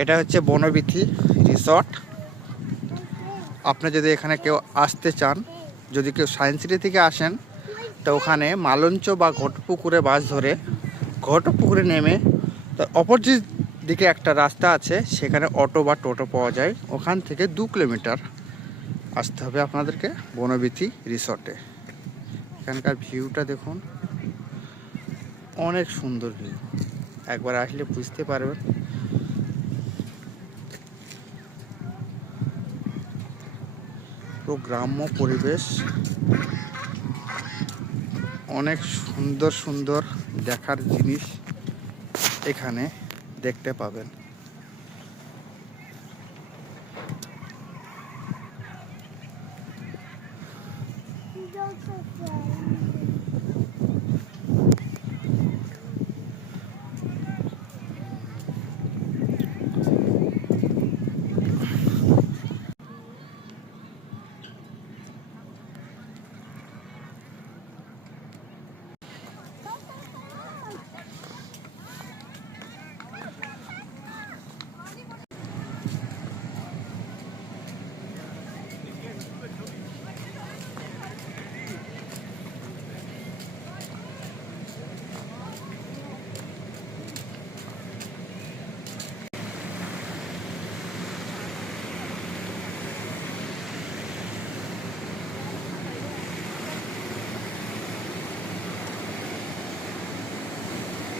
এটা হচ্ছে বনবিথি রিসর্ট। আপনি যদি এখানে কেউ আসতে চান, যদি কেউ সায়েন্স সিটি থেকে আসেন, তো ওখানে মালঞ্চ বা ঘটপুকুরে বাস ধরে ঘটপুকুরে নেমে তার অপোজিট দিকে একটা রাস্তা আছে, সেখানে অটো বা টোটো পাওয়া যায়। ওখান থেকে 2 কিলোমিটার আসতে হবে আপনাদেরকে বনবিথি রিসর্টে। এখানকার ভিউটা দেখুন, অনেক সুন্দর ভিউ, একবার আসলে বুঝতে পারবেন। পুরো গ্রাম্য পরিবেশ, অনেক সুন্দর সুন্দর দেখার জিনিস এখানে দেখতে পাবেন।